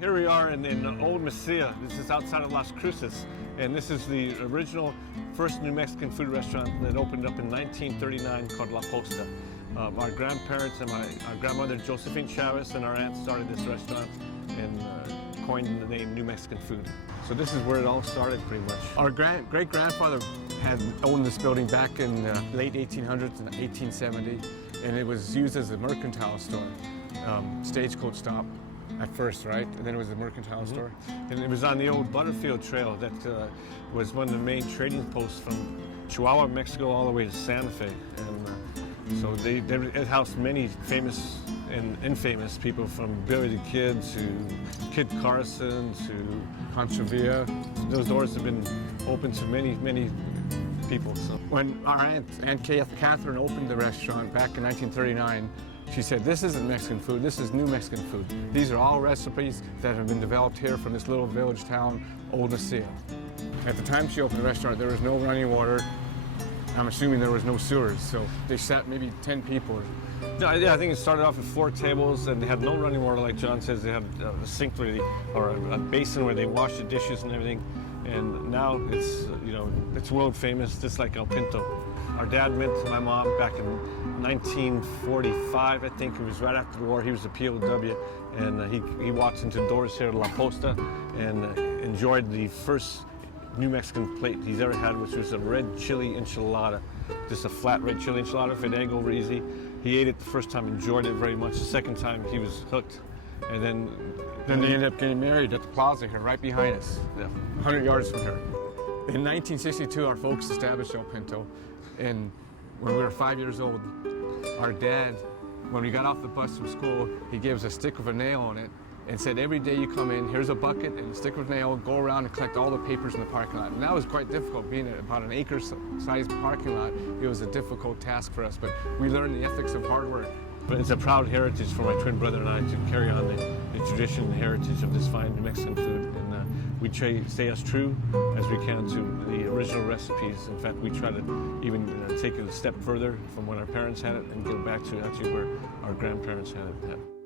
Here we are in Old Mesilla. This is outside of Las Cruces, and this is the original first New Mexican food restaurant that opened up in 1939 called La Posta. Our grandparents and our grandmother Josephine Chavez and our aunt started this restaurant and coined the name New Mexican food. So this is where it all started pretty much. Our great-grandfather had owned this building back in the late 1800s, in 1870, and it was used as a mercantile store, stagecoach stop. At first, right? And then it was a mercantile store. And it was on the old Butterfield Trail that was one of the main trading posts from Chihuahua, Mexico, all the way to Santa Fe. And so it housed many famous and infamous people, from Billy the Kid to Kid Carson to Pancho Villa. Those doors have been open to many, many people. So when our Aunt Catherine opened the restaurant back in 1939, she said, "This isn't Mexican food, this is New Mexican food. These are all recipes that have been developed here from this little village town, Old Mesilla." At the time she opened the restaurant, there was no running water. I'm assuming there was no sewers, so they sat maybe 10 people. No, yeah, I think it started off with 4 tables, and they had no running water, like John says. They had a sink or a basin where they washed the dishes and everything. And now it's, it's world famous, just like El Pinto. Our dad met my mom back in 1945, I think. It was right after the war. He was a POW, and he walked into doors here at La Posta and enjoyed the first New Mexican plate he's ever had, which was a red chili enchilada. Just a flat red chili enchilada, fideg over easy. He ate it the first time, enjoyed it very much. The second time, he was hooked. And then they ended up getting married at the plaza here, right behind us, 100 yards from here. In 1962, our folks established El Pinto, and when we were 5 years old, our dad, when we got off the bus from school, he gave us a stick with a nail on it and said, "Every day you come in, here's a bucket and a stick with a nail, go around and collect all the papers in the parking lot." And that was quite difficult. Being at about an acre-sized parking lot, it was a difficult task for us, but we learned the ethics of hard work. But it's a proud heritage for my twin brother and I to carry on the tradition and heritage of this fine New Mexican food. And we stay as true as we can to the original recipes. In fact, we try to even take it a step further from when our parents had it and go back to actually where our grandparents had it.